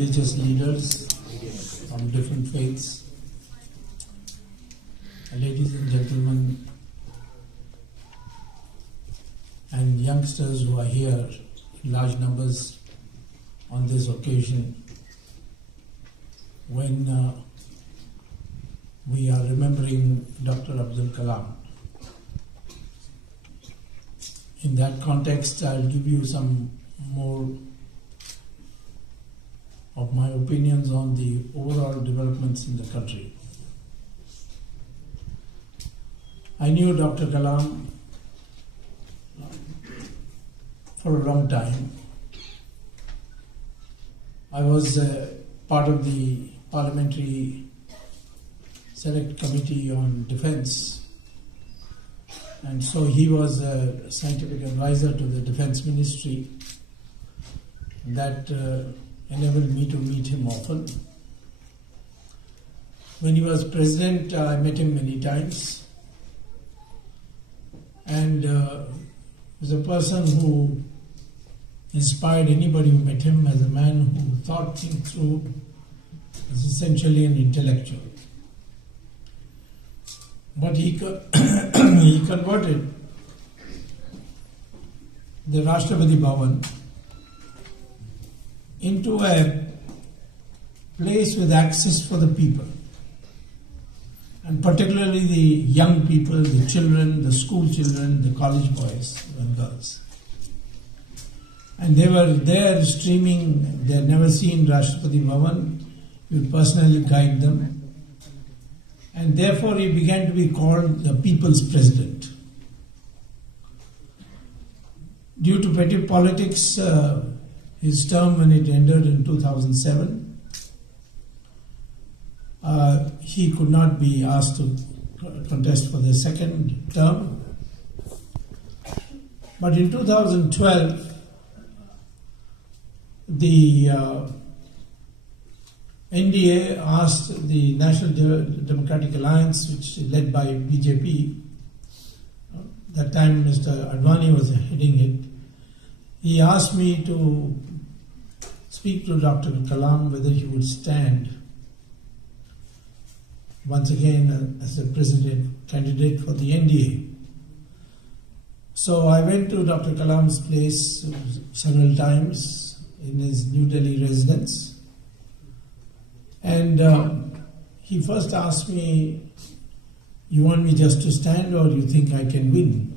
Religious leaders from different faiths, ladies and gentlemen, and youngsters who are here in large numbers on this occasion when we are remembering Dr. APJ Kalam. In that context, I'll give you some more of my opinions on the overall developments in the country. I knew Dr. Kalam for a long time. I was part of the Parliamentary Select Committee on Defence, and so he was a scientific advisor to the Defence Ministry. That enabled me to meet him often. When he was president, I met him many times, and was a person who inspired anybody who met him as a man who thought things through, as essentially an intellectual. But he converted the Rashtrapati Bhavan into a place with access for the people, and particularly the young people, the children, the school children, the college boys and girls. And they were there streaming. They had never seen Rashtrapati Bhavan. He would personally guide them, and therefore he began to be called the People's President. Due to petty politics, his term, when it ended in 2007, he could not be asked to contest for the second term. But in 2012, the NDA asked the National Democratic Alliance, which is led by BJP, that time Mr. Advani was heading it. He asked me to speak to Dr. Kalam whether he would stand once again as a president candidate for the NDA. So I went to Dr. Kalam's place several times in his New Delhi residence, and he first asked me, "You want me just to stand, or you think I can win?"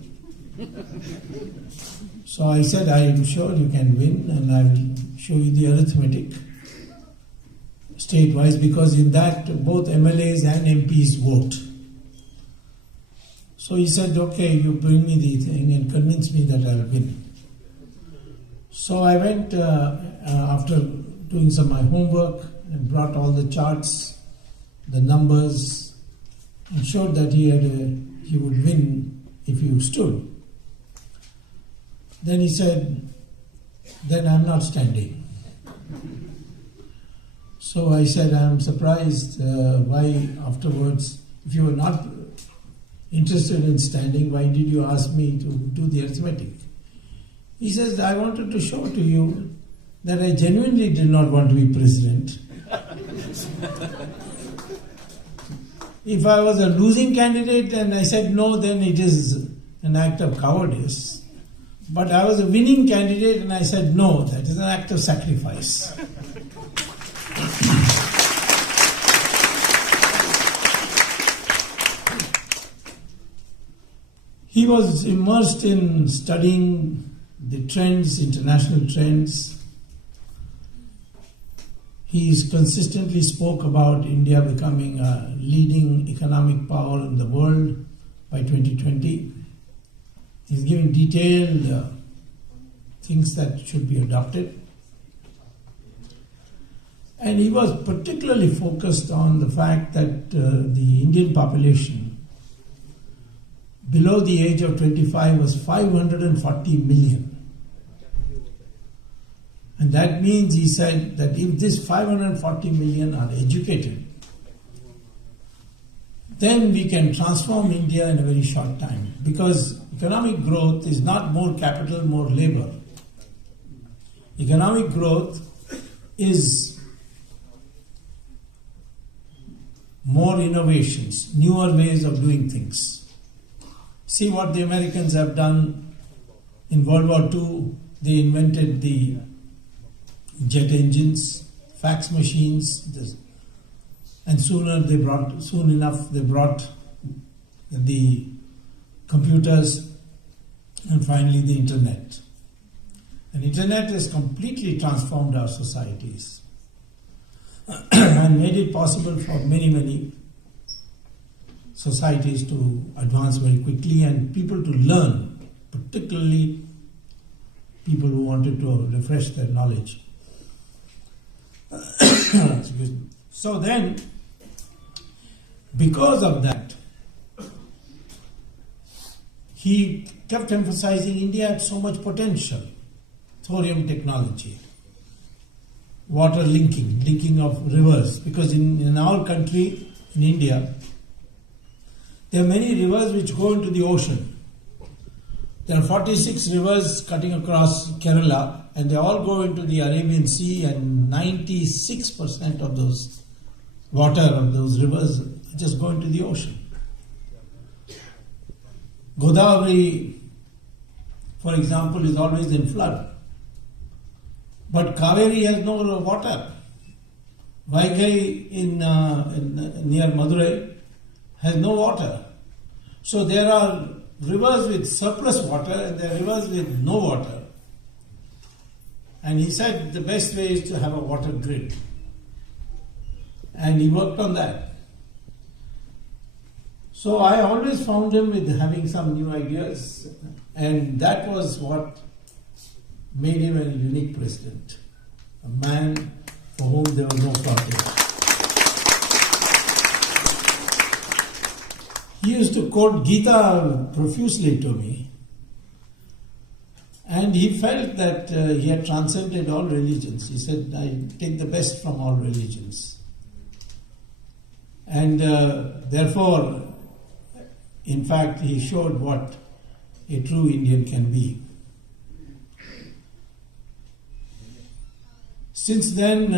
So I said, "I am sure you can win, and I will show you the arithmetic state-wise, because in that both MLAs and MPs vote." So he said, "Okay, you bring me the thing and convince me that I will win." So I went after doing some of my homework and brought all the charts, the numbers, and showed that he would win if he stood. Then he said, "Then I'm not standing." So I said, "I'm surprised why afterwards, if you were not interested in standing, why did you ask me to do the arithmetic?" He says, "I wanted to show to you that I genuinely did not want to be president. If I was a losing candidate and I said no, then it is an act of cowardice. But I was a winning candidate and I said no, that is an act of sacrifice." He was immersed in studying the trends, international trends. He consistently spoke about India becoming a leading economic power in the world by 2020. He's giving detailed things that should be adopted. And he was particularly focused on the fact that the Indian population below the age of 25 was 540 million. And that means, he said, that if this 540 million are educated, then we can transform India in a very short time. Because economic growth is not more capital, more labor. Economic growth is more innovations, newer ways of doing things. See what the Americans have done in World War II. They invented the jet engines, fax machines, and soon enough they brought the computers and finally the internet. And internet has completely transformed our societies and made it possible for many societies to advance very quickly and people to learn, particularly people who wanted to refresh their knowledge. Excuse me. So then, because of that, he kept emphasizing India had so much potential. Thorium technology, water linking of rivers, because in our country, in India, there are many rivers which go into the ocean. There are 46 rivers cutting across Kerala, and they all go into the Arabian Sea, and 96% of those water of those rivers just go into the ocean. Godavari, for example, is always in flood. But Kaveri has no water. Vaigai near Madurai has no water. So there are rivers with surplus water and there are rivers with no water. And he said the best way is to have a water grid. And he worked on that. So I always found him with having some new ideas, and that was what made him a unique president, a man for whom there was no problem. He used to quote Gita profusely to me, and he felt that he had transcended all religions. He said, I take the best from all religions. And therefore, in fact, he showed what a true Indian can be. Since then,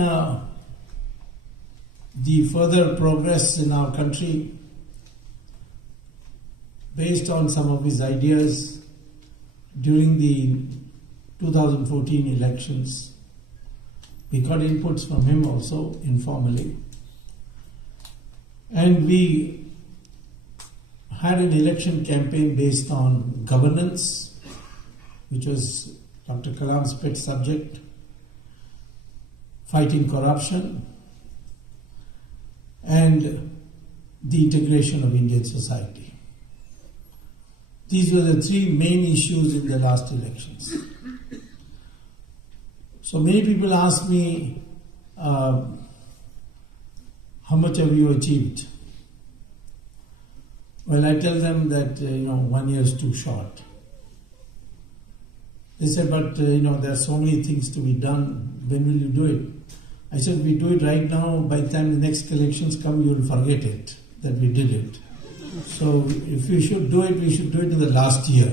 the further progress in our country, based on some of his ideas during the 2014 elections, we got inputs from him also informally. And we had an election campaign based on governance, which was Dr. Kalam's pet subject, fighting corruption, and the integration of Indian society. These were the three main issues in the last elections. So many people ask me, how much have you achieved? Well, I tell them that 1 year is too short. They said, but there are so many things to be done. When will you do it? I said, we do it right now. By the time the next elections come, you will forget it, that we did it. So if we should do it, we should do it in the last year,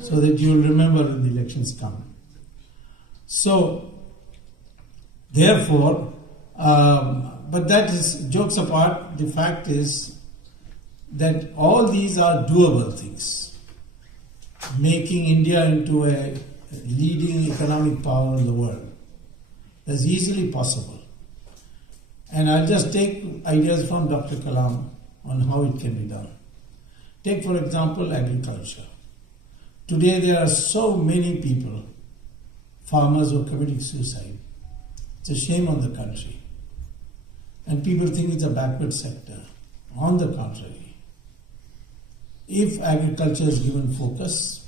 so that you will remember when the elections come. So, therefore, but that is, jokes apart, the fact is that all these are doable things. Making India into a leading economic power in the world. That's easily possible. And I'll just take ideas from Dr. Kalam on how it can be done. Take, for example, agriculture. Today there are so many people, farmers who are committing suicide. It's a shame on the country. And people think it's a backward sector. On the contrary, if agriculture is given focus,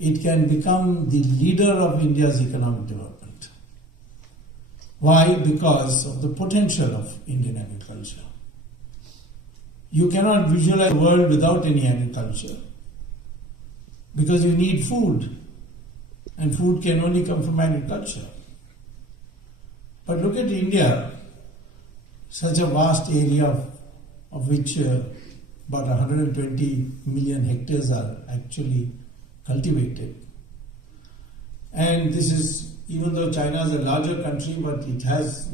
it can become the leader of India's economic development. Why? Because of the potential of Indian agriculture. You cannot visualize a world without any agriculture, because you need food, and food can only come from agriculture. But look at India, such a vast area of which about 120 million hectares are actually cultivated. And this is, even though China is a larger country, but it has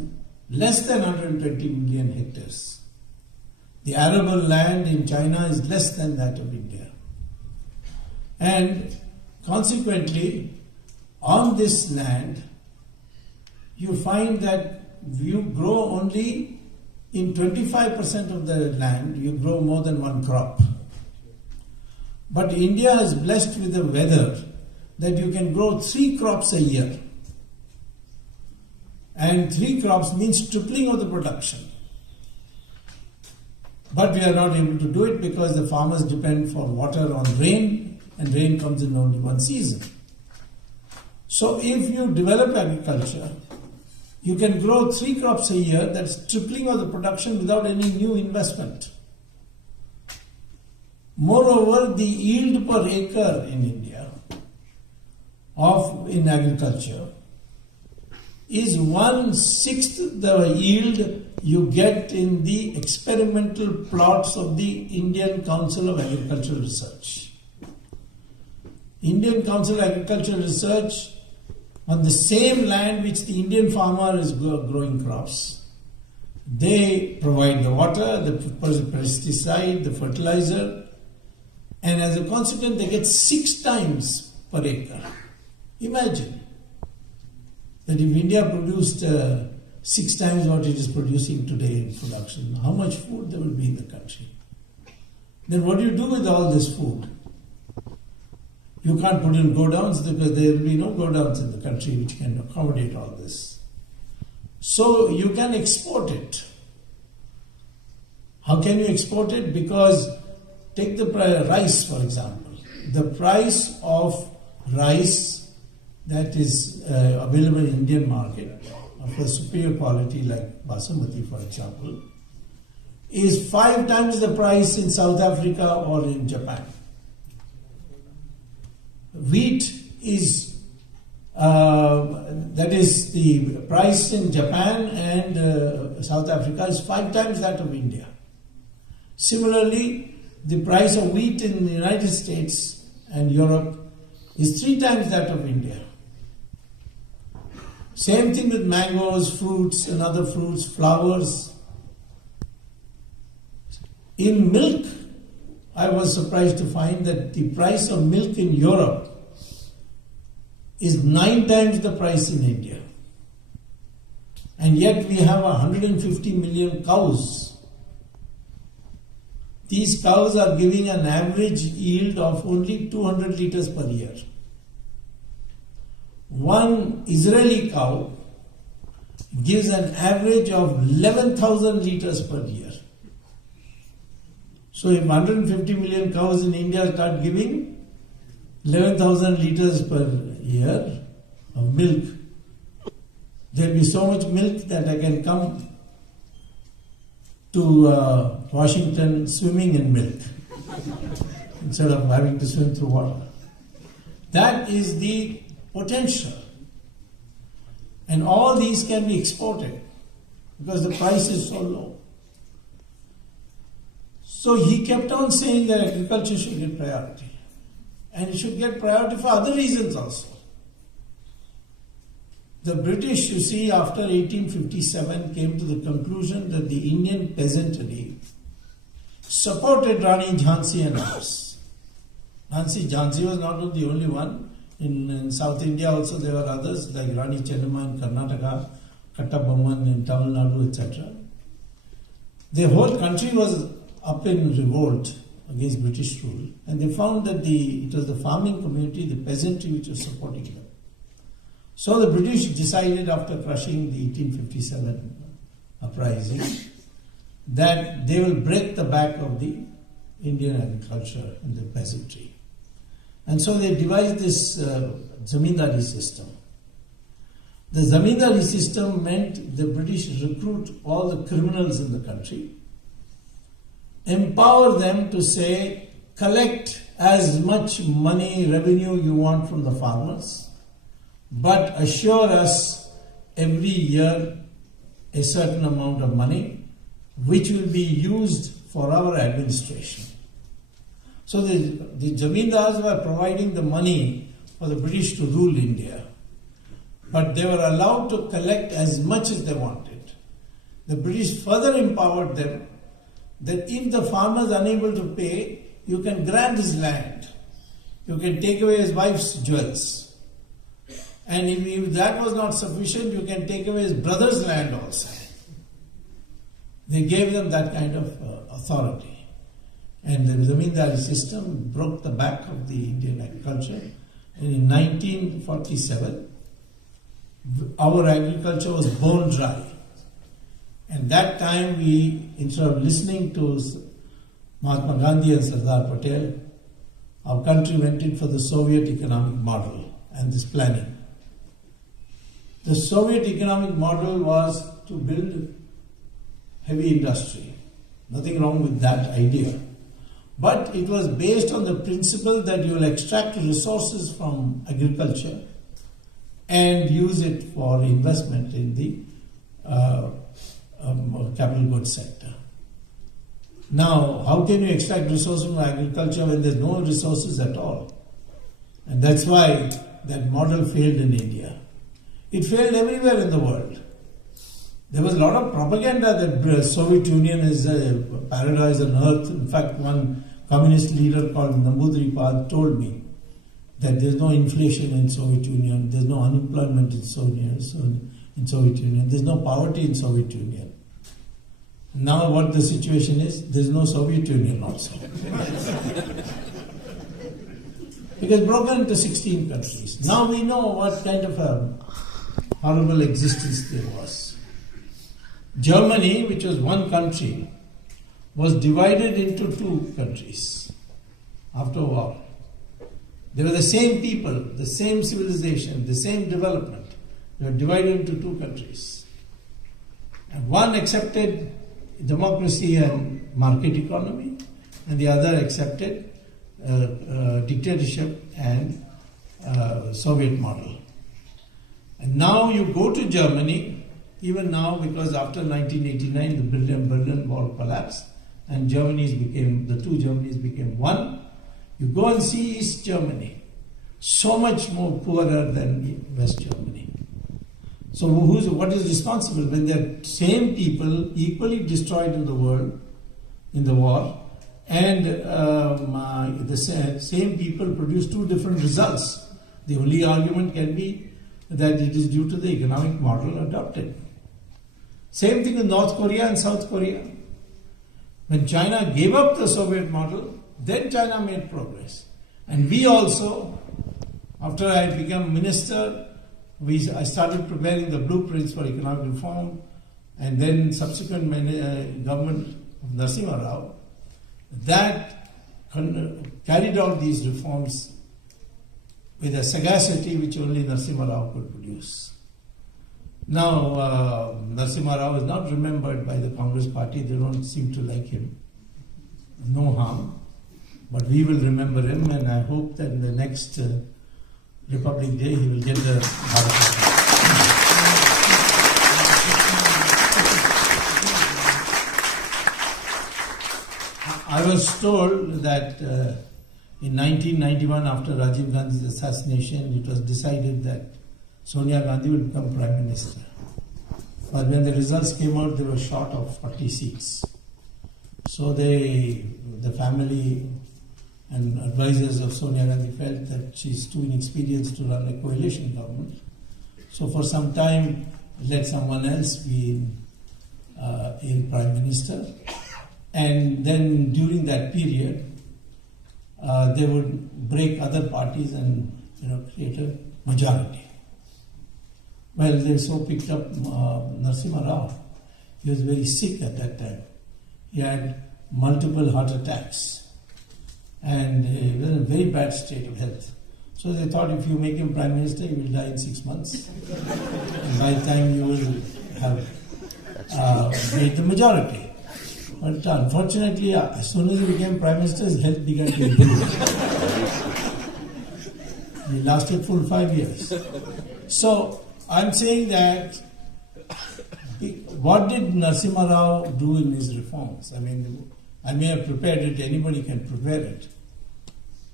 less than 120 million hectares. The arable land in China is less than that of India. And consequently, on this land, you find that you grow only in 25% of the land, you grow more than one crop. But India is blessed with the weather that you can grow 3 crops a year. And 3 crops means tripling of the production. But we are not able to do it because the farmers depend for water on rain, and rain comes in only one season. So if you develop agriculture, you can grow 3 crops a year, that's tripling of the production without any new investment. Moreover, the yield per acre in India in agriculture is 1/6 the yield you get in the experimental plots of the Indian Council of Agricultural Research. Indian Council of Agricultural Research, on the same land which the Indian farmer is growing crops, they provide the water, the pesticide, the fertilizer, and as a consequence they get 6 times per acre. Imagine that if India produced 6 times what it is producing today in production, how much food there will be in the country. Then what do you do with all this food? You can't put in godowns because there will be no godowns in the country which can accommodate all this. So you can export it. How can you export it? Because take the rice, for example. The price of rice that is available in Indian market of a superior quality like Basmati, for example, is 5 times the price in South Africa or in Japan. Wheat is, that is the price in Japan and South Africa is 5 times that of India. Similarly, the price of wheat in the United States and Europe is 3 times that of India. Same thing with mangoes, fruits and other fruits, flowers. In milk, I was surprised to find that the price of milk in Europe is 9 times the price in India. And yet we have 150 million cows. These cows are giving an average yield of only 200 liters per year. One Israeli cow gives an average of 11,000 liters per year. So if 150 million cows in India start giving 11,000 liters per year of milk, there will be so much milk that I can come to Washington swimming in milk instead of having to swim through water. That is the potential. And all these can be exported because the price is so low. So he kept on saying that agriculture should get priority. And it should get priority for other reasons also. The British, you see, after 1857 came to the conclusion that the Indian peasantry supported Rani Jhansi and others. Jhansi was not the only one. In South India also there were others like Rani Chennamma in Karnataka, Kattabomman in Tamil Nadu, etc. The whole country was up in revolt against British rule, and they found that it was the farming community, the peasantry, which was supporting them. So the British decided after crushing the 1857 uprising that they will break the back of the Indian agriculture and the peasantry. And so they devised this zamindari system. The zamindari system meant the British recruit all the criminals in the country, empower them to say, collect as much money, revenue you want from the farmers, but assure us every year a certain amount of money which will be used for our administration. So the zamindars were providing the money for the British to rule India, but they were allowed to collect as much as they wanted. The British further empowered them that if the farmer is unable to pay, you can grab his land. You can take away his wife's jewels. And if that was not sufficient, you can take away his brother's land also. They gave them that kind of authority. And the zamindari system broke the back of the Indian agriculture. And in 1947, our agriculture was bone dry. And that time we, instead of listening to Mahatma Gandhi and Sardar Patel, our country went in for the Soviet economic model and this planning. The Soviet economic model was to build heavy industry. Nothing wrong with that idea. But it was based on the principle that you will extract resources from agriculture and use it for investment in the capital goods sector. Now, how can you extract resources from agriculture when there's no resources at all? And that's why that model failed in India. It failed everywhere in the world. There was a lot of propaganda that the Soviet Union is a paradise on earth. In fact, one communist leader called Nambudripad told me that there's no inflation in Soviet Union, there's no unemployment in Soviet Union, there's no poverty in Soviet Union. Now what the situation is, there's no Soviet Union also. Because broken into 16 countries. Now we know what kind of a horrible existence there was. Germany, which was one country, was divided into two countries after war. They were the same people, the same civilization, the same development. They were divided into two countries. And one accepted democracy and market economy, and the other accepted dictatorship and Soviet model. And now you go to Germany, even now, because after 1989 the Berlin Wall collapsed and the two Germanys became one. You go and see East Germany, so much more poorer than West Germany. So what is responsible when the same people equally destroyed in the world in the war, and the same people produce two different results? The only argument can be that it is due to the economic model adopted. Same thing in North Korea and South Korea. When China gave up the Soviet model, then China made progress. And we also, after I became minister, I started preparing the blueprints for economic reform, and then subsequent government of Narasimha Rao that carried out these reforms with a sagacity which only Narasimha Rao could produce. Now, Narasimha Rao is not remembered by the Congress party. They don't seem to like him. No harm. But we will remember him, and I hope that in the next Republic Day he will get the Bharat. I was told that in 1991, after Rajiv Gandhi's assassination, it was decided that Sonia Gandhi would become Prime Minister. But when the results came out, they were short of 40 seats. So the family and advisors of Sonia Gandhi felt that she's too inexperienced to run a coalition government. So for some time, let someone else be in Prime Minister. And then during that period, they would break other parties and create a majority. Well, they so picked up Narasimha Rao. He was very sick at that time. He had multiple heart attacks and he was in a very bad state of health. So they thought if you make him Prime Minister, he will die in 6 months. And by the time you will have made the majority. But unfortunately, as soon as he became Prime Minister, his health began to improve. He lasted full 5 years. So I'm saying that what did Narasimha Rao do in his reforms? I mean, I may have prepared it, anybody can prepare it.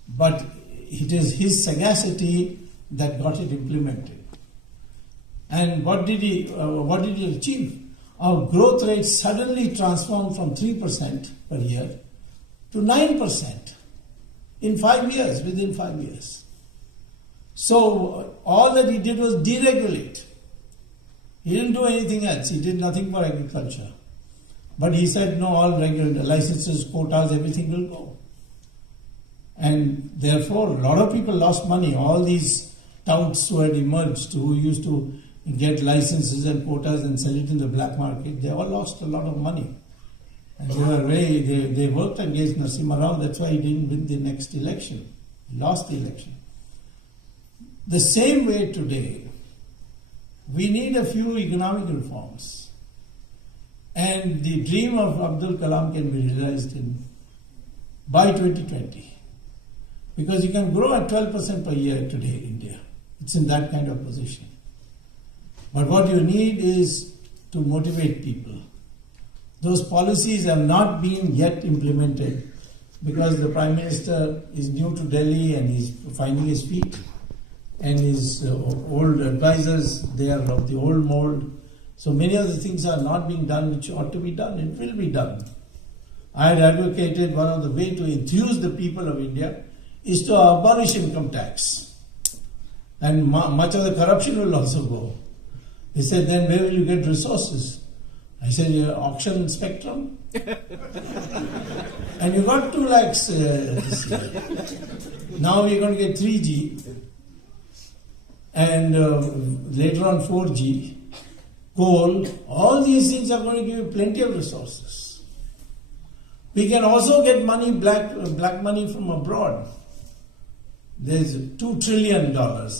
But it is his sagacity that got it implemented. And what did he achieve? our growth rate suddenly transformed from 3% per year to 9% in 5 years, within 5 years. So all that he did was deregulate. He didn't do anything else. He did nothing for agriculture. But he said, no, all regular licenses, quotas, everything will go. And therefore, a lot of people lost money. All these touts who had emerged, who used to get licenses and quotas and sell it in the black market, they all lost a lot of money. And they worked against Narasimha Rao. That's why he didn't win the next election. He lost the election. The same way today, we need a few economic reforms. And the dream of Abdul Kalam can be realized by 2020. Because you can grow at 12% per year today in India. It's in that kind of position. But what you need is to motivate people. Those policies have not been yet implemented because the Prime Minister is new to Delhi and he's finding his feet. And his old advisors, they are of the old mold. So many of the things are not being done which ought to be done. It will be done. I had advocated one of the ways to enthuse the people of India is to abolish income tax. And much of the corruption will also go. They said, then where will you get resources? I said, your auction spectrum. And you got 2 lakhs this year. Now we're going to get 3G. And later on 4G, coal, all these things are going to give you plenty of resources. We can also get money, black money from abroad. There's $2 trillion,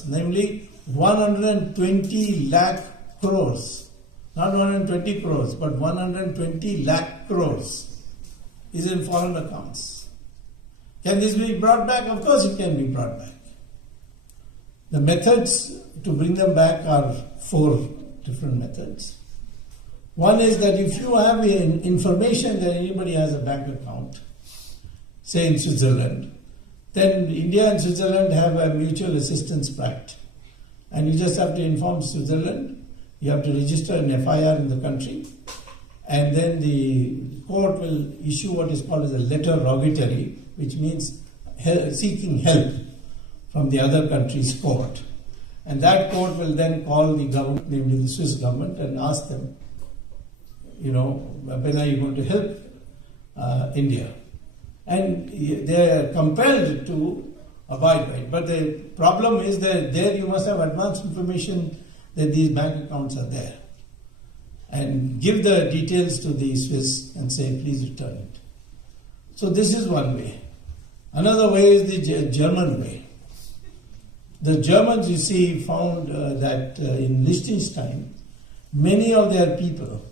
namely 120 lakh crores. Not 120 crores, but 120 lakh crores is in foreign accounts. Can this be brought back? Of course it can be brought back. The methods to bring them back are 4 different methods. One is that if you have information that anybody has a bank account, say in Switzerland, then India and Switzerland have a mutual assistance pact. And you just have to inform Switzerland, you have to register an FIR in the country, and then the court will issue what is called as a letter rogatory, which means seeking help from the other country's court. And that court will then call the government, namely the Swiss government, and ask them, when are you going to help India? And they are compelled to abide by it. But the problem is that there you must have advance information that these bank accounts are there. And give the details to the Swiss and say, please return it. So this is one way. Another way is the German way. The Germans, you see, found that in Liechtenstein, many of their people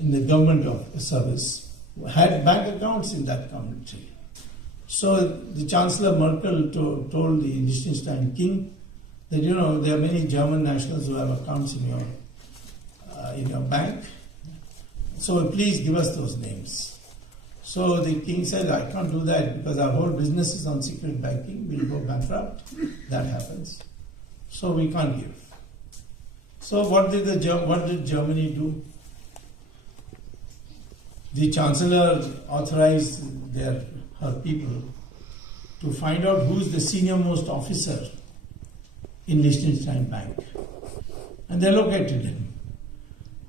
in the government service had bank accounts in that country. So the Chancellor Merkel told the Liechtenstein king that, there are many German nationals who have accounts in your bank. So please give us those names. So the king said, I can't do that because our whole business is on secret banking. We'll go bankrupt. That happens. So we can't give. So what did Germany do? The Chancellor authorized her people to find out who is the senior most officer in Liechtenstein Bank. And they located him.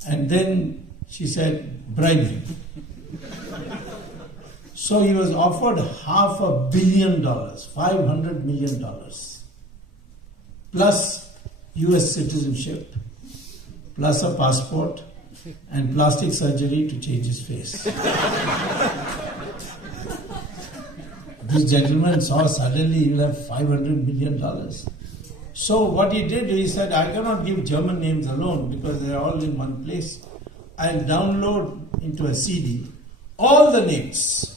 And then she said, bribe him. So he was offered $500 million, $500 million, plus US citizenship, plus a passport, and plastic surgery to change his face. This gentleman saw suddenly he will have $500 million. So what he did, he said, I cannot give German names alone because they are all in one place. I'll download into a CD all the names.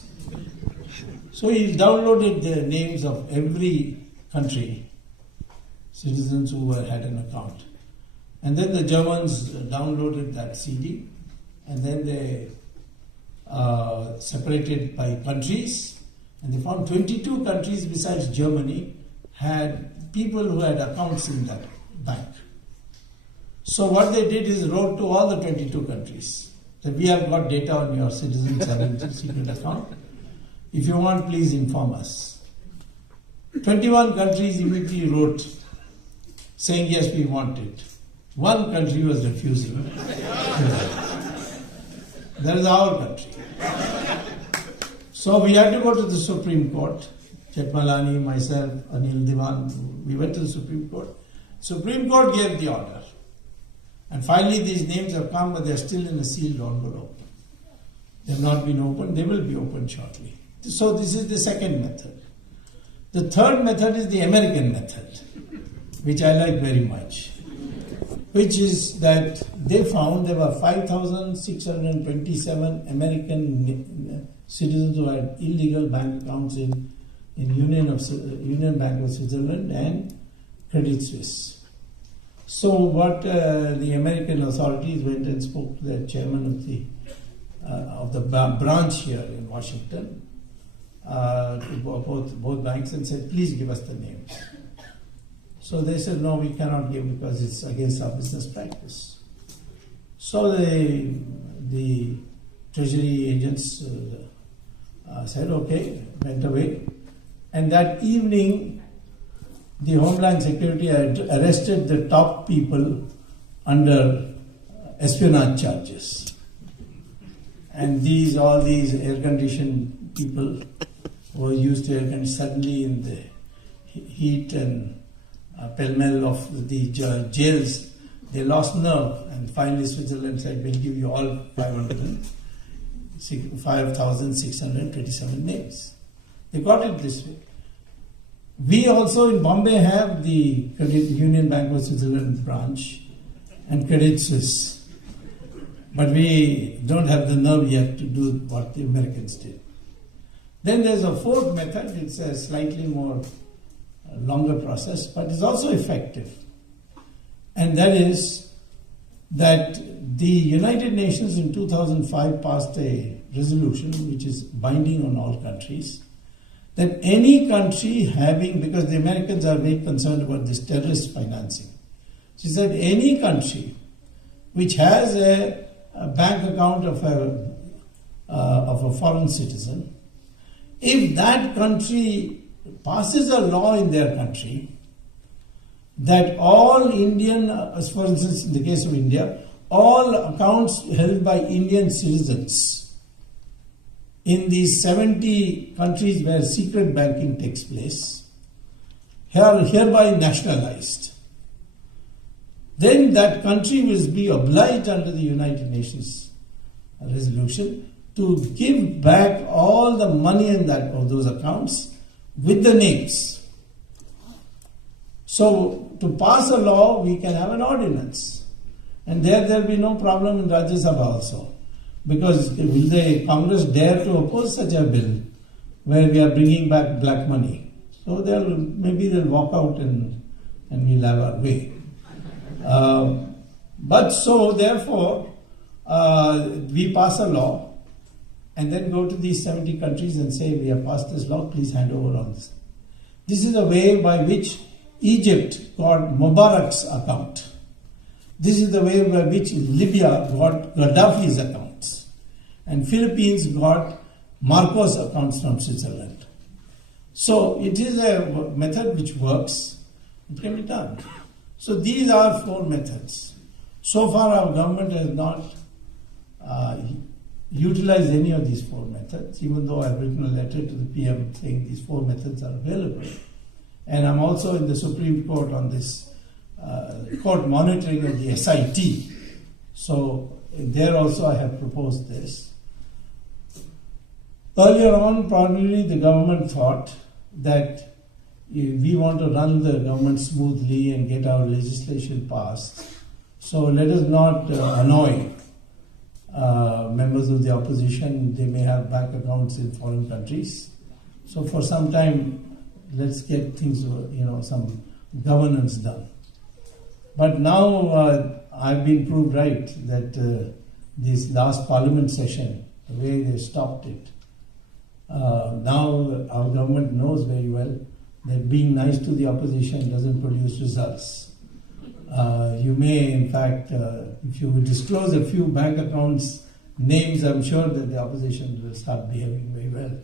So he downloaded the names of every country, citizens who had an account. And then the Germans downloaded that CD, and then they separated by countries, and they found 22 countries besides Germany had people who had accounts in that bank. So what they did is wrote to all the 22 countries that we have got data on your citizens having a secret account. If you want, please inform us. 21 countries immediately wrote saying, yes, we want it. One country was refusing. That is our country. So we had to go to the Supreme Court. Chetmalani, myself, Anil Diwan, we went to the Supreme Court. Supreme Court gave the order. And finally these names have come, but they are still in a sealed envelope. They have not been opened. They will be opened shortly. So this is the second method. The third method is the American method, which I like very much, which is that they found there were 5,627 American citizens who had illegal bank accounts in Union Bank of Switzerland and Credit Suisse. So what the American authorities went and spoke to the chairman of the branch here in Washington, to both banks, and said, please give us the names. So they said, no, we cannot give because it's against our business practice. So the treasury agents said, okay, went away. And that evening, the Homeland Security had arrested the top people under espionage charges. And all these air-conditioned people who were used to air-conditioning suddenly in the heat and pell-mell of the jails, they lost nerve, and finally Switzerland said, we'll give you all 5,627 names. They got it this way. We also in Bombay have the Union Bank of Switzerland branch and Credit Suisse, but we don't have the nerve yet to do what the Americans did. Then there's a fourth method. It's a slightly more longer process, but it's also effective. And that is that the United Nations in 2005 passed a resolution which is binding on all countries, that any country having, because the Americans are very concerned about this terrorist financing, she said any country which has a bank account of a foreign citizen, if that country passes a law in their country that all Indian, as for instance in the case of India, all accounts held by Indian citizens in these 70 countries where secret banking takes place are hereby nationalized, then that country will be obliged under the United Nations resolution to give back all the money in of those accounts with the names. So to pass a law, we can have an ordinance. And there will be no problem in Rajya Sabha also. Because will the Congress dare to oppose such a bill where we are bringing back black money? So maybe they'll walk out and we'll have our way. But so therefore, we pass a law and then go to these 70 countries and say, we have passed this law, please hand over on this. This is a way by which Egypt got Mubarak's account. This is the way by which Libya got Gaddafi's accounts. And Philippines got Marcos' accounts from Switzerland. So it is a method which works. It can be done. So these are 4 methods. So far our government has not utilized any of these 4 methods, even though I've written a letter to the PM saying these 4 methods are available. And I'm also in the Supreme Court on this court monitoring of the SIT. So there also I have proposed this. Earlier on, probably the government thought that we want to run the government smoothly and get our legislation passed. So let us not annoy members of the opposition. They may have bank accounts in foreign countries. So for some time, let's get things, some governance done. But now I've been proved right that this last parliament session, the way they stopped it, now our government knows very well that being nice to the opposition doesn't produce results. You may, in fact, if you disclose a few bank accounts names, I'm sure that the opposition will start behaving very well.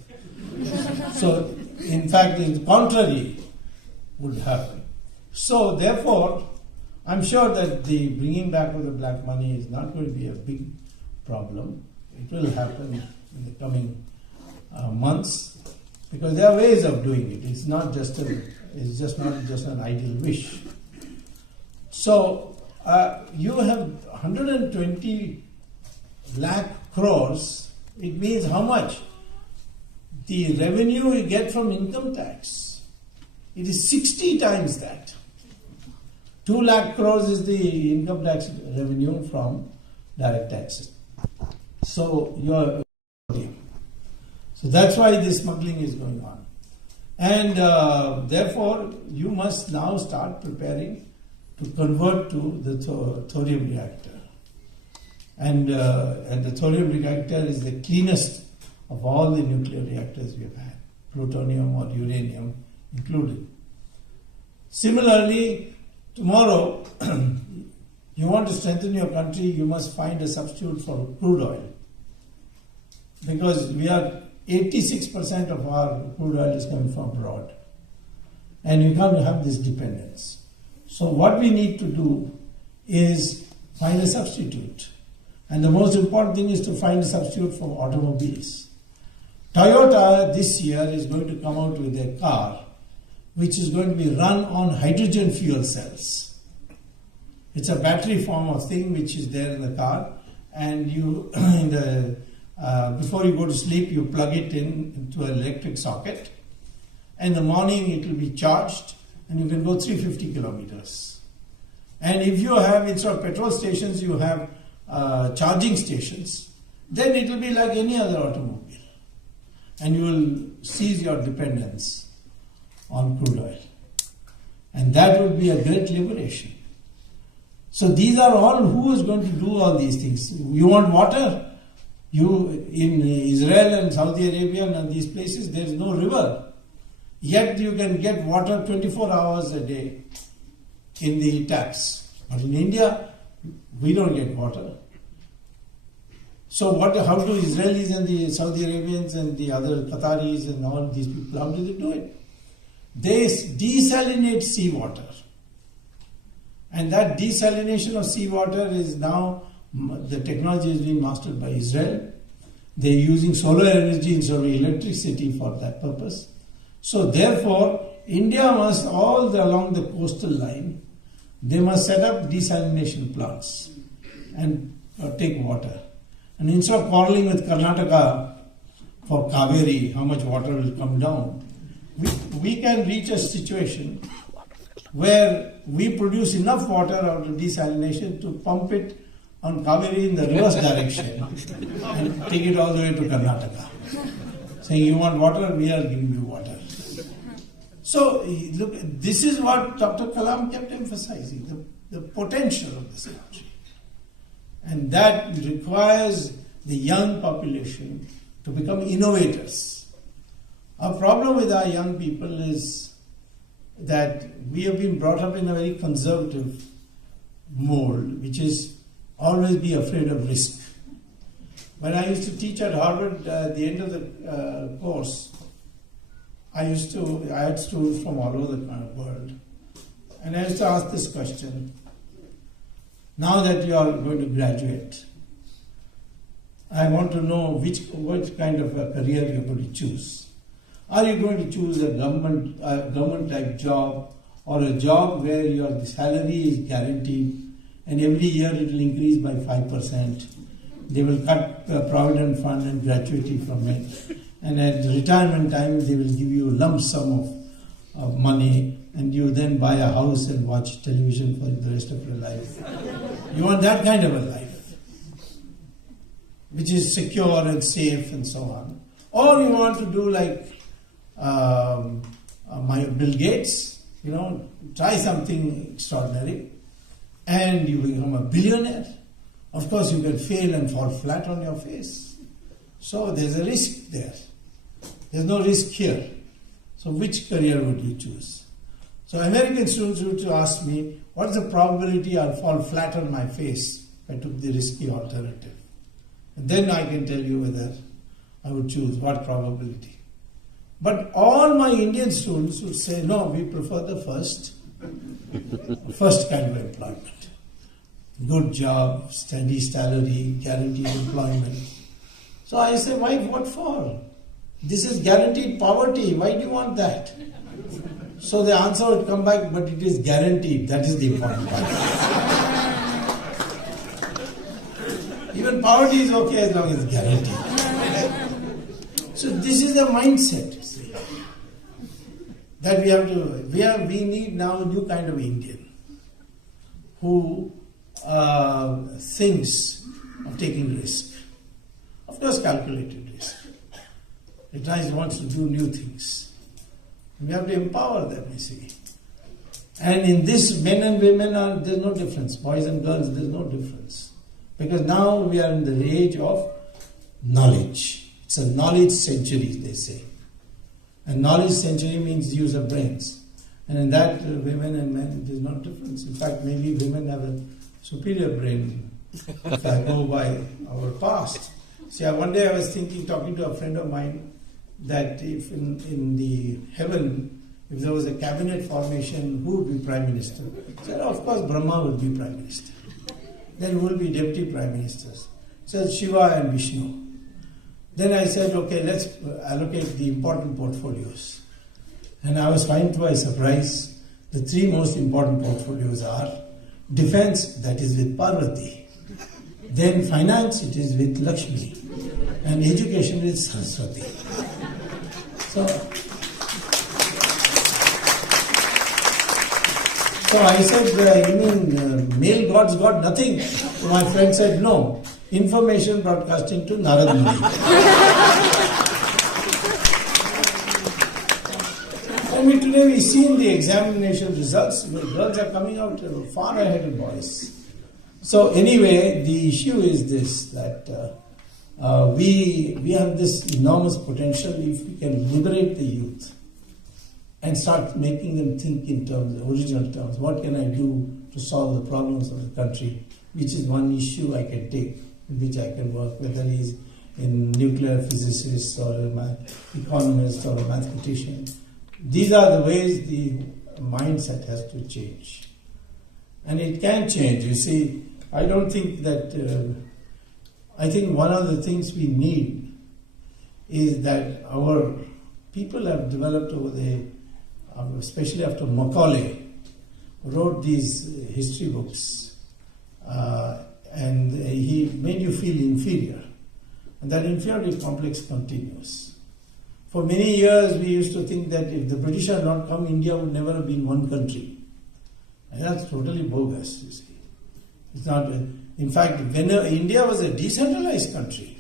So, in fact, the contrary would happen. So, therefore, I'm sure that the bringing back of the black money is not going to be a big problem. It will happen in the coming months, because there are ways of doing it. It's not just not just an ideal wish. So you have 120 lakh crores. It means how much? The revenue you get from income tax. It is 60 times that. 2 lakh crores is the income tax revenue from direct taxes. So that's why this smuggling is going on. And therefore, you must now start preparing to convert to the thorium reactor. And the thorium reactor is the cleanest of all the nuclear reactors we have had, plutonium or uranium included. Similarly, tomorrow, you want to strengthen your country, you must find a substitute for crude oil. Because 86% of our crude oil is coming from abroad. And you can't have this dependence. So what we need to do is find a substitute. And the most important thing is to find a substitute for automobiles. Toyota this year is going to come out with a car which is going to be run on hydrogen fuel cells. It's a battery form of thing which is there in the car, and you before you go to sleep, you plug it into an electric socket. In the morning, it will be charged, and you can go 350 kilometers. And if you have, instead of petrol stations, you have charging stations, then it will be like any other automobile. And you will cease your dependence on crude oil. And that would be a great liberation. So these are all, who is going to do all these things? You want water? In Israel and Saudi Arabia and these places, there is no river. Yet you can get water 24 hours a day in the taps. But in India, we don't get water. So how do Israelis and the Saudi Arabians and the other Qataris and all these people, how do they do it? They desalinate seawater. And that desalination of seawater is now, the technology is being mastered by Israel. They're using solar energy instead of electricity for that purpose. So therefore, India must, all along the coastal line, they must set up desalination plants and take water. And instead of quarreling with Karnataka for Kaveri, how much water will come down, we can reach a situation where we produce enough water out of desalination to pump it on Kaveri in the reverse direction and take it all the way to Karnataka. Saying, you want water, we are giving you water. So, look, this is what Dr. Kalam kept emphasizing, the potential of this country. And that requires the young population to become innovators. Our problem with our young people is that we have been brought up in a very conservative mold, which is always be afraid of risk. When I used to teach at Harvard, at the end of the course, I had students from all over the world, and I used to ask this question: now that you are going to graduate, I want to know what kind of a career you're going to choose. Are you going to choose a government type job, or a job where your salary is guaranteed and every year it will increase by 5%? They will cut provident fund and gratuity from it. And at retirement time, they will give you a lump sum of money, and you then buy a house and watch television for the rest of your life. You want that kind of a life, which is secure and safe and so on. Or you want to do like Bill Gates, try something extraordinary, and you become a billionaire. Of course, you can fail and fall flat on your face. So there's a risk there. There's no risk here. So which career would you choose? So American students would ask me, what is the probability I'll fall flat on my face if I took the risky alternative? And then I can tell you whether I would choose what probability. But all my Indian students would say, no, we prefer the first kind of employment. Good job, steady salary, guaranteed employment. So I say, why, what for? This is guaranteed poverty. Why do you want that? So the answer would come back, but it is guaranteed. That is the important part. Even poverty is okay as long as it's guaranteed. So this is the mindset, you see, that we need now a new kind of Indian who thinks of taking risk. Of course, calculated risk. It wants to do new things. We have to empower them, you see. And in this, men and women there's no difference. Boys and girls, there's no difference. Because now we are in the age of knowledge. It's a knowledge century, they say. And knowledge century means use of brains. And in that, women and men, there's no difference. In fact, maybe women have a superior brain if I go by our past. See, one day I was talking to a friend of mine, that if in the heaven, if there was a cabinet formation, who would be Prime Minister? He said, of course, Brahma would be Prime Minister. Then who will be Deputy Prime Ministers? He said, Shiva and Vishnu. Then I said, okay, let's allocate the important portfolios. And I was finding to my surprise, the three most important portfolios are defense, that is with Parvati. Then finance, it is with Lakshmi. And education with Saraswati. So I said, you mean male gods got nothing? So my friend said, no, information broadcasting to Narad Muni. I mean, today we see in the examination results, girls are coming out far ahead of boys. So anyway, the issue is this, that we have this enormous potential if we can liberate the youth and start making them think in terms, original terms. What can I do to solve the problems of the country? Which is one issue I can take, in which I can work, whether he's a nuclear physicist or an economist or a mathematician. These are the ways the mindset has to change. And it can change. You see, I don't think that... I think one of the things we need is that our people have developed especially after Macaulay wrote these history books, and he made you feel inferior. And that inferiority complex continues. For many years we used to think that if the British had not come, India would never have been one country. And that's totally bogus, you see. It's not... In fact, India was a decentralized country.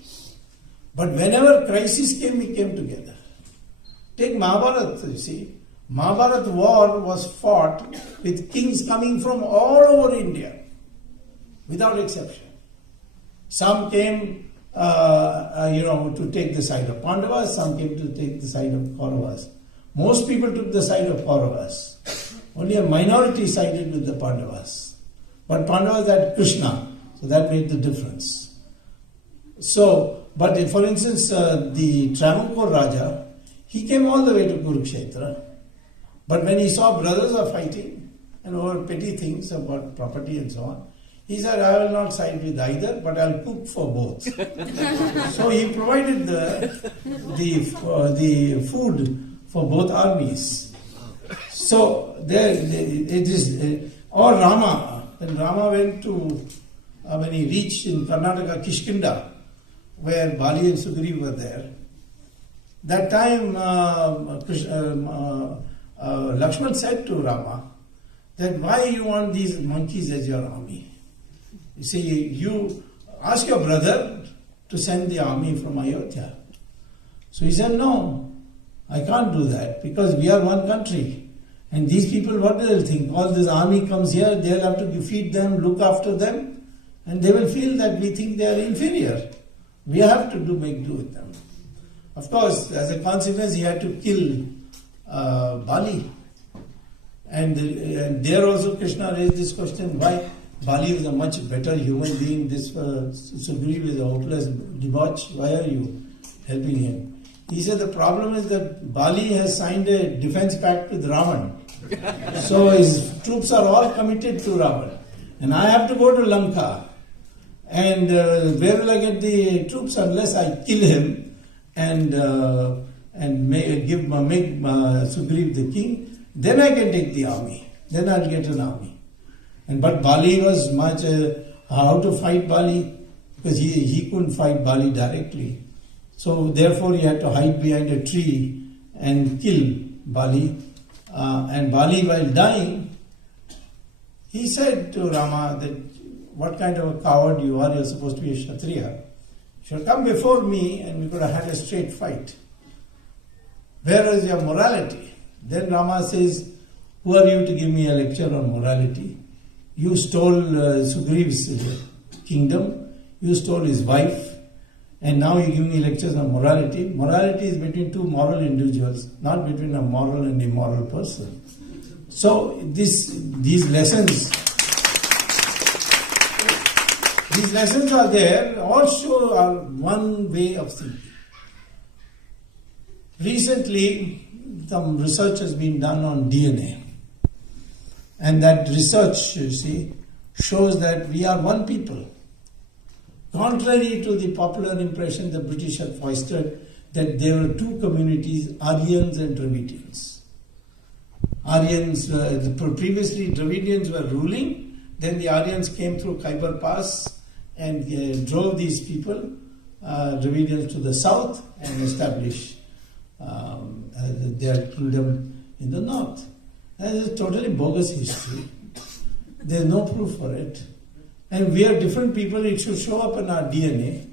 But whenever crisis came, we came together. Take Mahabharata, you see. Mahabharata war was fought with kings coming from all over India, without exception. Some came, to take the side of Pandavas, some came to take the side of Kauravas. Most people took the side of Kauravas. Only a minority sided with the Pandavas. But Pandavas had Krishna. So that made the difference. So, but for instance, the Travancore Raja, he came all the way to Kurukshetra. But when he saw brothers are fighting and over petty things about property and so on, he said, I will not side with either, but I'll cook for both. So he provided the food for both armies. So there it is. Or Rama, when Rama went to... when he reached in Karnataka, Kishkinda, where Bali and Sugriva were there, that time Lakshman said to Rama that why you want these monkeys as your army? You see, you ask your brother to send the army from Ayodhya. So he said, no, I can't do that because we are one country. And these people, what do they think? All this army comes here, they'll have to feed them, look after them. And they will feel that we think they are inferior. We have to make do with them. Of course, as a consequence, he had to kill Bali. And there also Krishna raised this question, why Bali is a much better human being, this Sugriva is a hopeless debauch, why are you helping him? He said the problem is that Bali has signed a defense pact with Ravan. So his troops are all committed to Ravan. And I have to go to Lanka. And where will I get the troops unless I kill him and make Sugriva the king? Then I can take the army. Then I'll get an army. But Bali was much how to fight Bali, because he couldn't fight Bali directly. So therefore he had to hide behind a tree and kill Bali. And Bali, while dying, he said to Rama that, what kind of a coward you are, you're supposed to be a Kshatriya. You should come before me and we could have had a straight fight. Where is your morality? Then Rama says, who are you to give me a lecture on morality? You stole Sugriva's kingdom, you stole his wife, and now you give me lectures on morality. Morality is between two moral individuals, not between a moral and immoral person. So these lessons are there, also are one way of thinking. Recently, some research has been done on DNA. And that research, you see, shows that we are one people. Contrary to the popular impression the British had foisted that there were two communities, Aryans and Dravidians. Aryans, previously Dravidians were ruling, then the Aryans came through Khyber Pass and drove these people, Dravidians, to the south and established their kingdom in the north. That is a totally bogus history. There is no proof for it. And we are different people, it should show up in our DNA.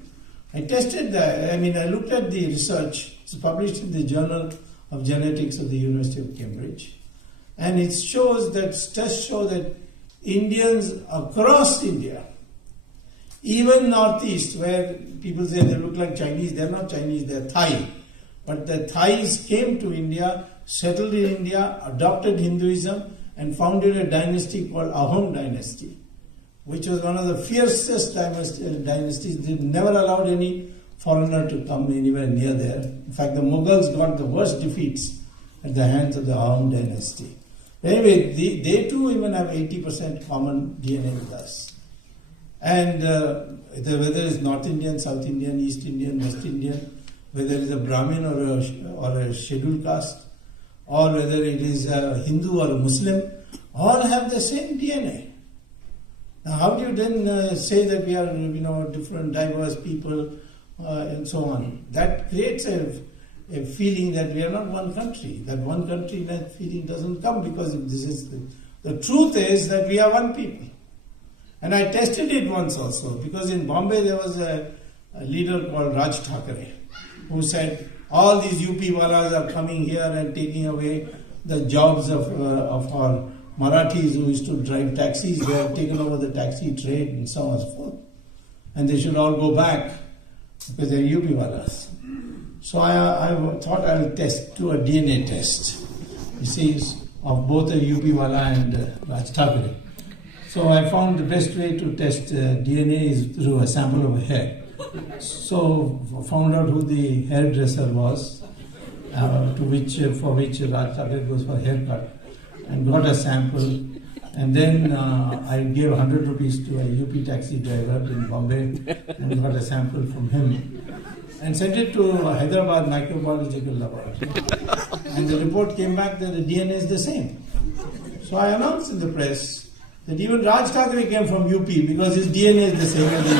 I tested that, I looked at the research. It's published in the Journal of Genetics of the University of Cambridge. And it shows that, tests show that Indians across India, even northeast, where people say they look like Chinese, they're not Chinese, they're Thai. But the Thais came to India, settled in India, adopted Hinduism, and founded a dynasty called Ahom dynasty, which was one of the fiercest dynasties. They never allowed any foreigner to come anywhere near there. In fact, the Mughals got the worst defeats at the hands of the Ahom dynasty. Anyway, they too even have 80% common DNA with us. And whether it's North Indian, South Indian, East Indian, West Indian, whether it's a Brahmin or a scheduled caste, or whether it is a Hindu or a Muslim, all have the same DNA. Now, how do you then say that we are, different, diverse people, and so on? That creates a feeling that we are not one country. That one country, that feeling doesn't come, because this is the truth is that we are one people. And I tested it once also, because in Bombay there was a leader called Raj Thakare, who said, all these UP Walas are coming here and taking away the jobs of our Marathis who used to drive taxis. They have taken over the taxi trade and so on and so forth. And they should all go back because they're UP Walas. So I thought I would do a DNA test, you see, of both a UP Wala and Raj Thakare. So I found the best way to test DNA is through a sample of hair. So found out who the hairdresser was, for which Raj Thakare goes for haircut, and got a sample. And then I gave 100 rupees to a UP taxi driver in Bombay and got a sample from him and sent it to Hyderabad Microbiological Laboratory. And the report came back that the DNA is the same. So I announced in the press that even Raj Thakare came from UP because his DNA is the same as the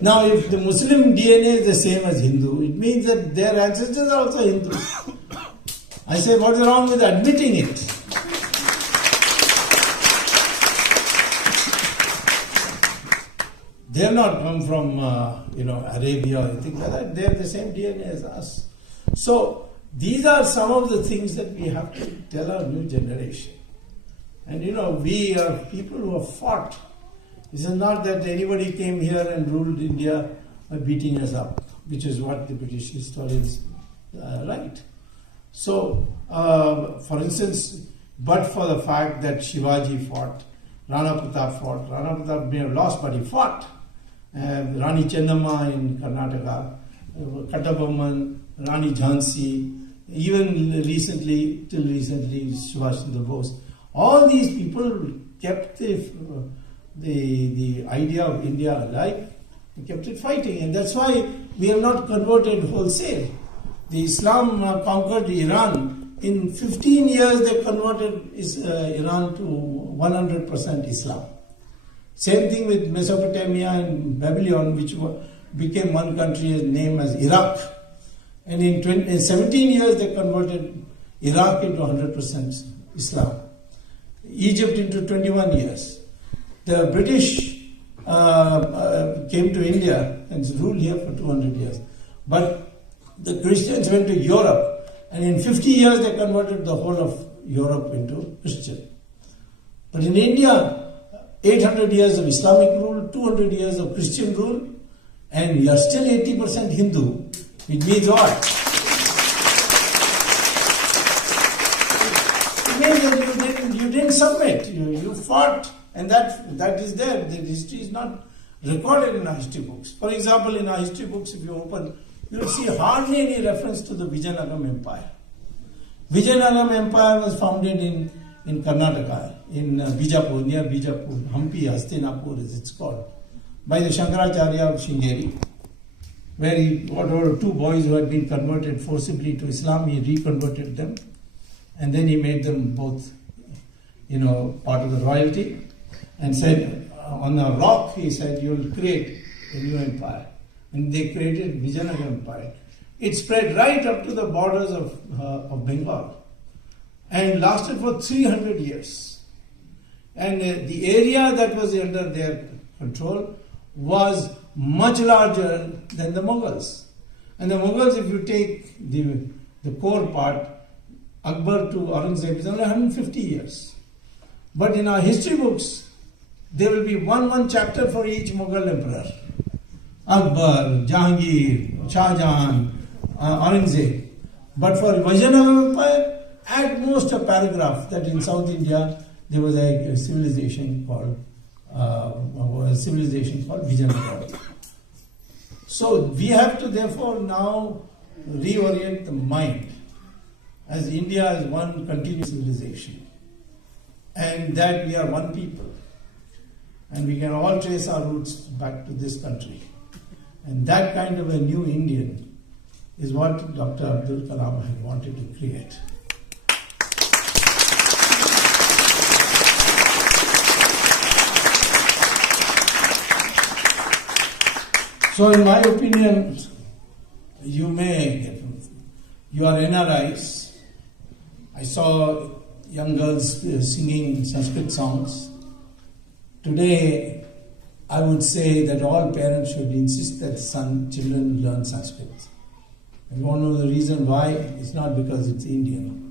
Now, if the Muslim DNA is the same as Hindu, it means that their ancestors are also Hindus. I say, what is wrong with admitting it? They have not come from, Arabia or anything like that. They have the same DNA as us. So, these are some of the things that we have to tell our new generation. And we are people who have fought. This is not that anybody came here and ruled India by beating us up. which is what the British historians write. So, for instance, but for the fact that Shivaji fought, Rana Pratap may have lost, but he fought. Rani Chennamma in Karnataka, Kattabomman, Rani Jhansi, even till recently, Subhash Chandra Bose. All these people kept the idea of India alive, and kept it fighting, and that's why we have not converted wholesale. The Islam conquered Iran. In 15 years, they converted Iran to 100% Islam. Same thing with Mesopotamia and Babylon, which became one country named as Iraq. And in 17 years, they converted Iraq into 100% Islam. Egypt into 21 years. The British came to India and ruled here for 200 years. But the Christians went to Europe, and in 50 years they converted the whole of Europe into Christian. But in India, 800 years of Islamic rule, 200 years of Christian rule, and you are still 80% Hindu, which means what? It means that you didn't submit, you fought, and that is there. The history is not recorded in our history books. For example, in our history books, if you open, you will see hardly any reference to the Vijayanagara Empire. Vijayanagara Empire was founded in Karnataka, in Bijapur, near Bijapur, Hampi, Hastinapur as it's called, by the Shankaracharya of Shringeri, where he got over 2 boys who had been converted forcibly to Islam. He reconverted them, and then he made them both, part of the royalty, and said, on a rock, he said, you will create a new empire. And they created Vijayanagara Empire. It spread right up to the borders of Bengal and lasted for 300 years. And the area that was under their control was much larger than the Mughals. And the Mughals, if you take the core part, Akbar to Aurangzeb, is only 150 years. But in our history books, there will be one chapter for each Mughal emperor. Akbar, Jahangir, Shah Jahan, Aurangzeb. But for Vijayanagara Empire, at most a paragraph that in South India there was a civilization called Vijayanagara. So we have to therefore now reorient the mind as India is one continuous civilization, and that we are one people, and we can all trace our roots back to this country. And that kind of a new Indian is what Dr. Abdul Kalam had wanted to create. So in my opinion, you are NRIs. I saw young girls singing Sanskrit songs. Today, I would say that all parents should insist that children learn Sanskrit. And you want to know the reason why? It's not because it's Indian.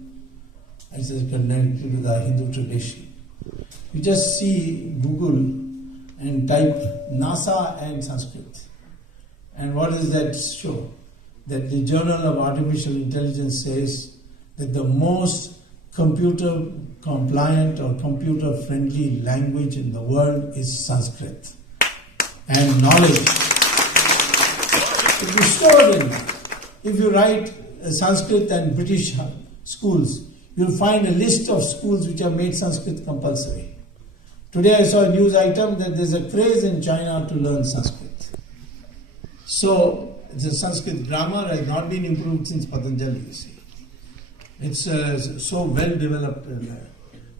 It's just connected with our Hindu tradition. You just see Google and type NASA and Sanskrit. And what does that show? That the Journal of Artificial Intelligence says that the most computer compliant or computer friendly language in the world is Sanskrit. And knowledge. If you store in, if you write Sanskrit and British schools, you'll find a list of schools which have made Sanskrit compulsory. Today I saw a news item that there's a craze in China to learn Sanskrit. So the Sanskrit grammar has not been improved since Patanjali, you see. It's so well developed.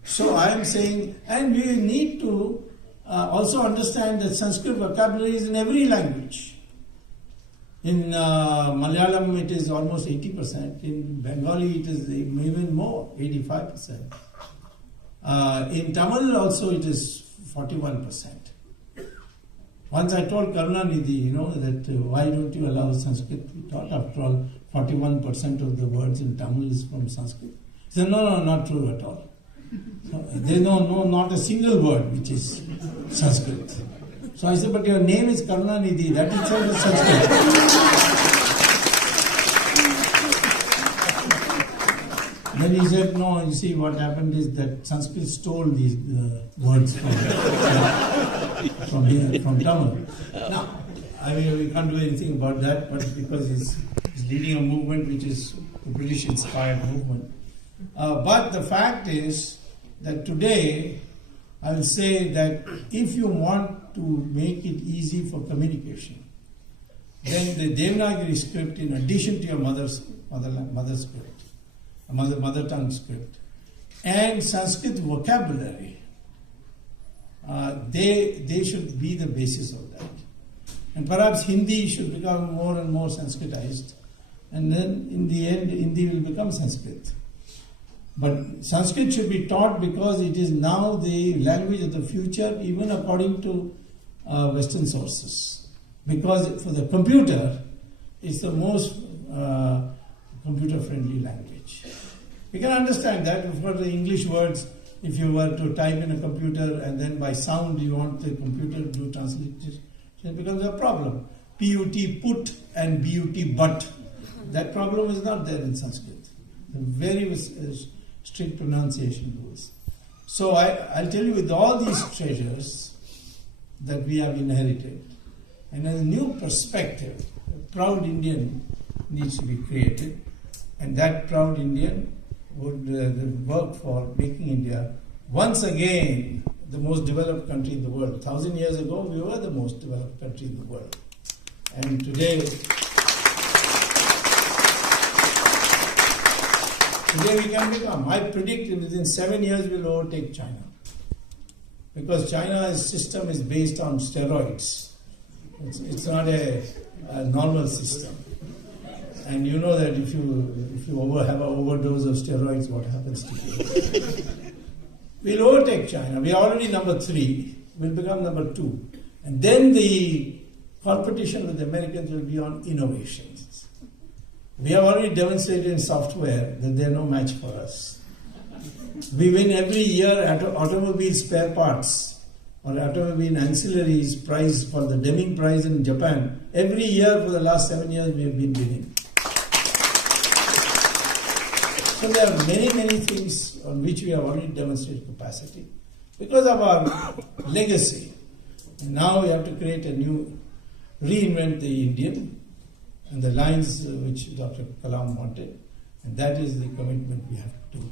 So I am saying, and we need to also understand that Sanskrit vocabulary is in every language. In Malayalam it is almost 80%. In Bengali it is even more, 85%. In Tamil also it is 41%. Once I told Karunanidhi, that why don't you allow Sanskrit to be taught? After all, 41% of the words in Tamil is from Sanskrit. He said, no, not true at all. There is not a single word which is Sanskrit. So I said, but your name is Karunanidhi, that itself is Sanskrit. Then he said, no, you see what happened is that Sanskrit stole these words from Tamil. Now, I mean, we can't do anything about that, but because he's leading a movement which is a British-inspired movement. But the fact is that today, I will say that if you want to make it easy for communication, then the Devanagari script, in addition to your mother script, mother tongue script, and Sanskrit vocabulary, they should be the basis of that. And perhaps Hindi should become more and more Sanskritized, and then in the end Hindi will become Sanskrit. But Sanskrit should be taught because it is now the language of the future, even according to Western sources. Because for the computer, it's the most computer-friendly language. We can understand that. For the English words, if you were to type in a computer and then by sound you want the computer to do translation, it becomes a problem. PUT, put, and BUT, but. That problem is not there in Sanskrit. Very strict pronunciation rules. So I'll tell you, with all these treasures that we have inherited, and a new perspective, a proud Indian needs to be created, and that proud Indian would work for making India once again the most developed country in the world. 1,000 years ago, we were the most developed country in the world. And today we can become. I predict within 7 years we'll overtake China. Because China's system is based on steroids. It's not a normal system. And you know that if you have an overdose of steroids, what happens to you? We'll overtake China. We are already number 3. We'll become number 2. And then the competition with the Americans will be on innovations. We have already demonstrated in software that they are no match for us. We win every year at automobile spare parts or automobile ancillaries prize called the Deming Prize in Japan. Every year for the last 7 years we have been winning. So there are many, many things on which we have already demonstrated capacity because of our legacy. And now we have to create a new, reinvent the Indian and the lines which Dr. Kalam wanted. And that is the commitment we have to do.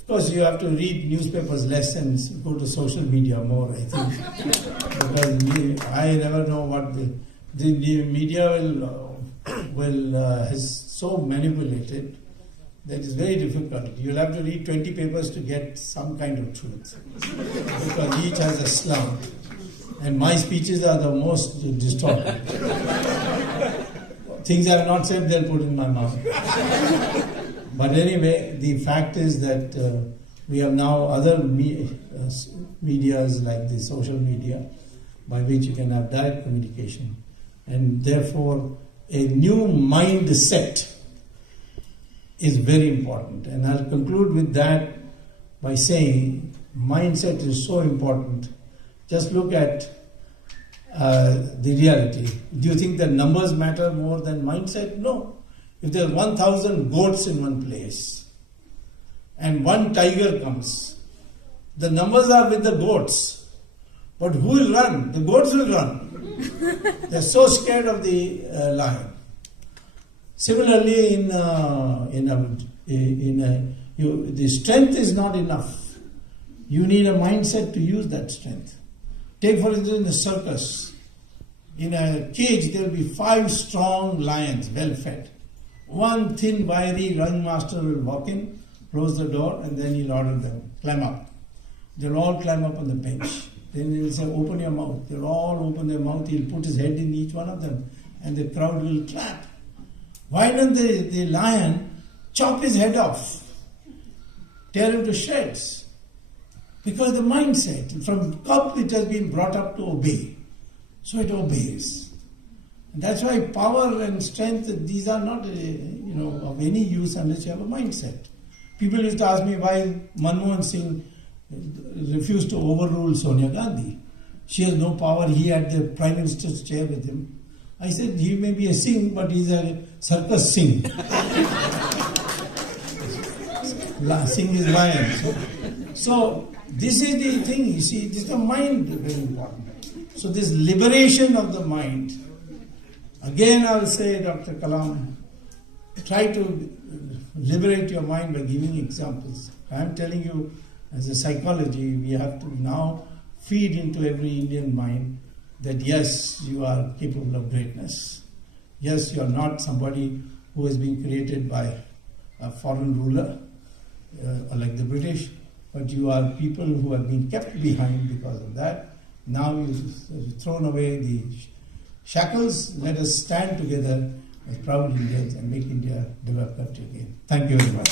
Of course, you have to read newspapers less and go to social media more, I think. Because I never know what the media has so manipulated that it's very difficult. You'll have to read 20 papers to get some kind of truth. Because each has a slant. And my speeches are the most distorted. Things I have not said, they'll put in my mouth. But anyway, the fact is that we have now other medias like the social media by which you can have direct communication. And therefore, a new mindset is very important. And I'll conclude with that by saying mindset is so important. Just look at the reality. Do you think that numbers matter more than mindset? No. If there are 1,000 goats in one place and one tiger comes, the numbers are with the goats. But who will run? The goats will run. They are so scared of the lion. Similarly, the strength is not enough. You need a mindset to use that strength. Take for instance in a circus. In a cage there will be 5 strong lions, well fed. One thin, wiry ringmaster will walk in, close the door, and then he'll order them, climb up. They'll all climb up on the bench. Then he'll say, open your mouth. They'll all open their mouth. He'll put his head in each one of them, and the crowd will clap. Why don't the lion chop his head off, tear him to shreds? Because the mindset, from cub it has been brought up to obey. So it obeys. And that's why power and strength, these are not of any use unless you have a mindset. People used to ask me why Manmohan Singh refused to overrule Sonia Gandhi. She has no power, he had the Prime Minister's chair with him. I said, he may be a Singh, but he's a circus Singh. Sing his lions. So this is the thing, you see, this is the mind very important. So this liberation of the mind, again I will say, Dr. Kalam, try to liberate your mind by giving examples. I am telling you, as a psychology, we have to now feed into every Indian mind that yes, you are capable of greatness. Yes, you are not somebody who has been created by a foreign ruler, like the British, but you are people who have been kept behind because of that. Now you've thrown away the shackles. Let us stand together as proud Indians and make India a developed country again. Thank you very much.